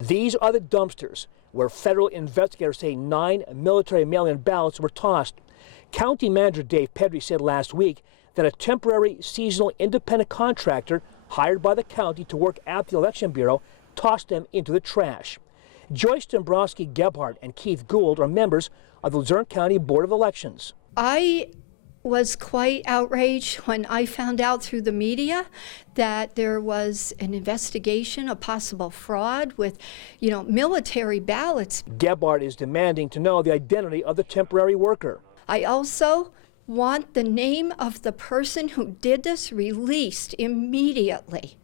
These are the dumpsters where federal investigators say 9 military mail-in ballots were tossed. County Manager Dave Pedri said last week that a temporary seasonal independent contractor hired by the county to work at the Election Bureau tossed them into the trash. Joyce Dombrowski-Gebhardt and Keith Gould are members of the Luzerne County Board of Elections. I was quite outraged when I found out through the media that there was an investigation of possible fraud with, military ballots. Gebhardt is demanding to know the identity of the temporary worker. I also want the name of the person who did this released immediately.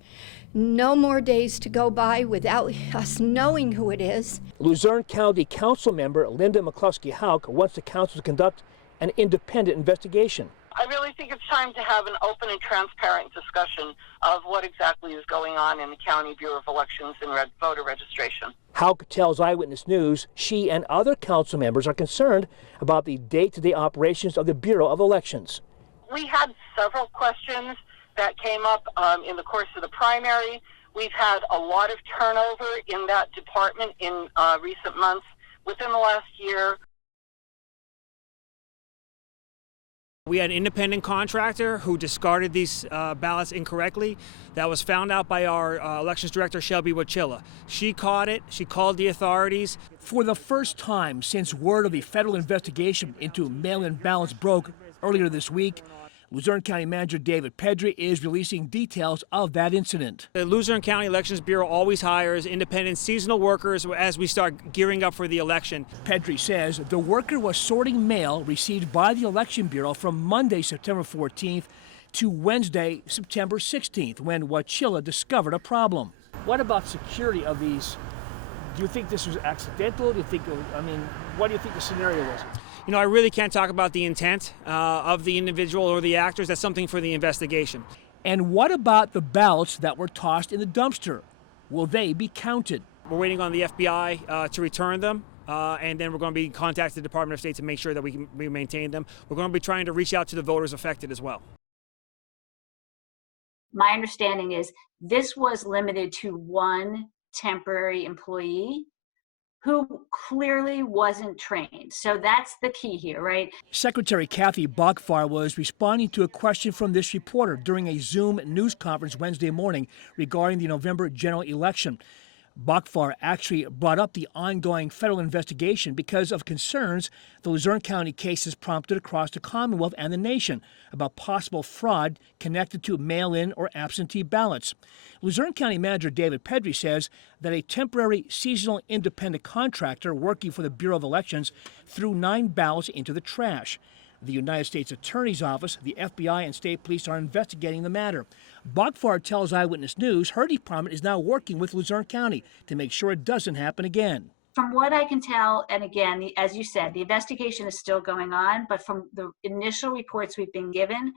No more days to go by without us knowing who it is. Luzerne County Council member Linda McCluskey-Hauk wants the council to conduct an independent investigation. I really think it's time to have an open and transparent discussion of what exactly is going on in the County Bureau of Elections and voter registration. Hauk tells Eyewitness News she and other council members are concerned about the day-to-day operations of the Bureau of Elections. We had several questions that came up in the course of the primary. We've had a lot of turnover in that department in recent months. Within the last year, we had an independent contractor who discarded these ballots incorrectly. That was found out by our elections director, Shelby Wachilla. She caught it. She called the authorities. For the first time since word of the federal investigation into mail-in ballots broke earlier this week, Luzerne County Manager David Pedri is releasing details of that incident. The Luzerne County Elections Bureau always hires independent seasonal workers as we start gearing up for the election. Pedri says the worker was sorting mail received by the Election Bureau from Monday, September 14th to Wednesday, September 16th, when Wachilla discovered a problem. What about security of these? Do you think this was accidental? Do you think, what do you think the scenario was? I really can't talk about the intent of the individual or the actors. That's something for the investigation. And what about the ballots that were tossed in the dumpster? Will they be counted? We're waiting on the FBI to return them, and then we're going to be contacting the Department of State to make sure that we maintain them. We're going to be trying to reach out to the voters affected as well. My understanding is this was limited to one temporary employee who clearly wasn't trained. So that's the key here, right? Secretary Kathy Bachfar was responding to a question from this reporter during a Zoom news conference Wednesday morning regarding the November general election. Bachfar actually brought up the ongoing federal investigation because of concerns the Luzerne County case has prompted across the Commonwealth and the nation about possible fraud connected to mail-in or absentee ballots. Luzerne County Manager David Pedri says that a temporary seasonal independent contractor working for the Bureau of Elections threw 9 ballots into the trash. The United States Attorney's Office, the FBI, and state police are investigating the matter. Bachfar tells Eyewitness News her department is now working with Luzerne County to make sure it doesn't happen again. From what I can tell, and again, as you said, the investigation is still going on, but from the initial reports we've been given,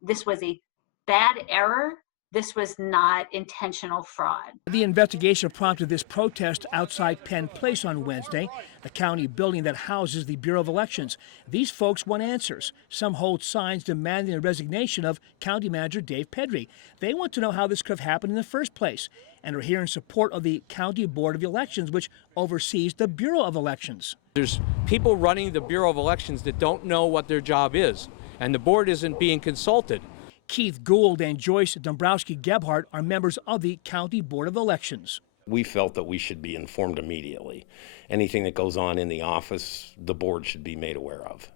this was a bad error. This was not intentional fraud. The investigation prompted this protest outside Penn Place on Wednesday, the county building that houses the Bureau of Elections. These folks want answers. Some hold signs demanding the resignation of County Manager Dave Pedri. They want to know how this could have happened in the first place and are here in support of the County Board of Elections, which oversees the Bureau of Elections. There's people running the Bureau of Elections that don't know what their job is, and the board isn't being consulted. Keith Gould and Joyce Dombrowski-Gebhardt are members of the County Board of Elections. We felt that we should be informed immediately. Anything that goes on in the office, the board should be made aware of.